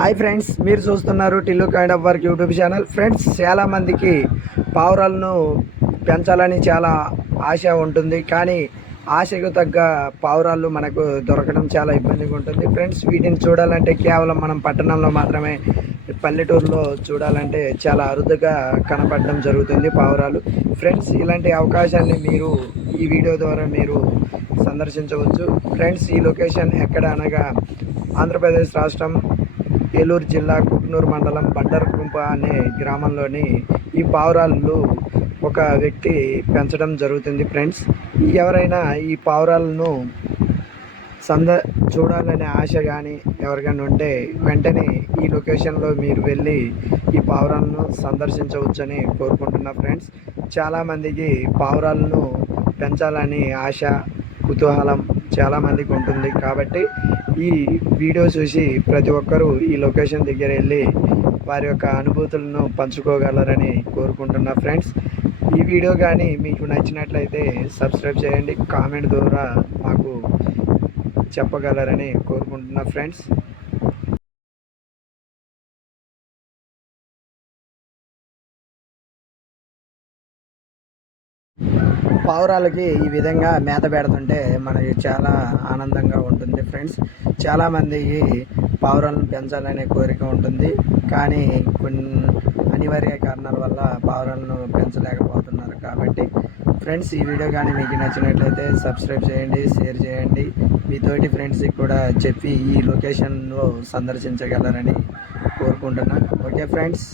Hi friends, మీరు చూస్తున్నారు Tillu kind of work YouTube channel. Friends, చాలామందికి పావురాలను పెంచాలని చాలా ఆశ ఉంటుంది. కానీ ఆశకు తగ్గ పావురాలు మనకు దొరకడం చాలా ఇబ్బందిగా ఉంటుంది. ఫ్రెండ్స్, వీటిని చూడాలంటే కేవలం మనం పట్టణంలో మాత్రమే, పల్లెటూరులో చూడాలంటే చాలా అరుదుగా కనపడడం జరుగుతుంది పావురాలు. ఫ్రెండ్స్, ఇలాంటి అవకాశాన్ని మీరు ఈ వీడియో ద్వారా మీరు సందర్శించవచ్చు. ఫ్రెండ్స్, ఈ లొకేషన్ ఎక్కడ అనగా ఆంధ్రప్రదేశ్ రాష్ట్రం ఏలూరు జిల్లా కుక్నూరు మండలం బండరకుంప అనే గ్రామంలోని ఈ పావురాలు ఒక వ్యక్తి పెంచడం జరుగుతుంది. ఫ్రెండ్స్, ఎవరైనా ఈ పావురాలను చూడాలనే ఆశ కానీ ఎవరికైనా ఉంటే వెంటనే ఈ లొకేషన్లో మీరు వెళ్ళి ఈ పావురాలను సందర్శించవచ్చని కోరుకుంటున్నా. ఫ్రెండ్స్, చాలామందికి పావురాలను పెంచాలని ఆశ, కుతూహలం చాలామందికి ఉంటుంది. కాబట్టి ఈ వీడియో చూసి ప్రతి ఒక్కరూ ఈ లొకేషన్ దగ్గర వెళ్ళి వారి యొక్క అనుభూతులను పంచుకోగలరని కోరుకుంటున్నా. ఫ్రెండ్స్, ఈ వీడియో కానీ మీకు నచ్చినట్లయితే సబ్స్క్రైబ్ చేయండి, కామెంట్ ద్వారా మాకు చెప్పగలరని కోరుకుంటున్నా. ఫ్రెండ్స్, పావురాలకి ఈ విధంగా మేత పెడుతుంటే మనకి చాలా ఆనందంగా ఉంటుంది. ఫ్రెండ్స్, చాలామందికి పావురాలను పెంచాలనే కోరిక ఉంటుంది. కానీ కొన్ని అనివార్య కారణాల వల్ల పావురాలను పెంచలేకపోతున్నారు. కాబట్టి ఫ్రెండ్స్, ఈ వీడియో కానీ మీకు నచ్చినట్లయితే సబ్స్క్రైబ్ చేయండి, షేర్ చేయండి, మీతోటి ఫ్రెండ్స్కి కూడా చెప్పి ఈ లొకేషన్లో సందర్శించగలరని కోరుకుంటున్నాను. Okay friends.